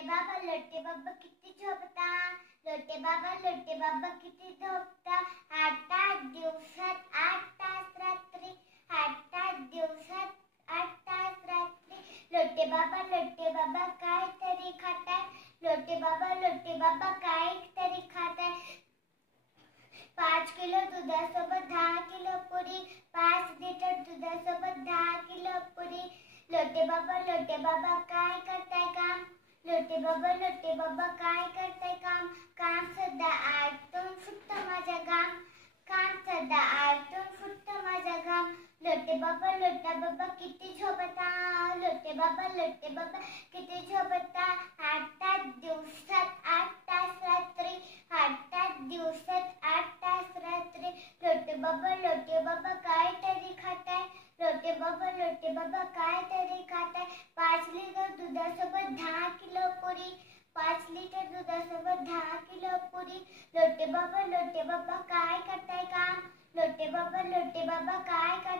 लोटे बाबा किती झोपता. लोटे बाबा किती झोपता. 8 दिवसात 8 तास रात्री. 8 दिवसात 8 तास रात्री. लोटे बाबा काहीतरी खाताय. लोटे बाबा काहीतरी खाताय. 5 किलो दुधासोबत 10 किलो पुरी. 5 लिटर दुधासोबत 10 किलो पुरी. लोटे बाबा काय करताय काम. लोटे बाबा काय करताय काम. काम सध्या आटून फुटतं माझा घाम. काम सध्या आटून फुटतं माझा घाम. लोटे बाबा किती झोपता. लोटे बाबा किती झोपता. 8 दिवसात 8 तास रात्री. 8 दिवसात 8 तास रात्री. लोटे बाबा काहीतरी खाताय. लोटे बाबा काहीतरी खाताय. 5 लिटर दुधासोबत 10 किलो पुरी. 5 लिटर दुधासोबत 10 किलो पुरी. लोटे बाबा काय करताय काम. लोटे बाबा काय करताय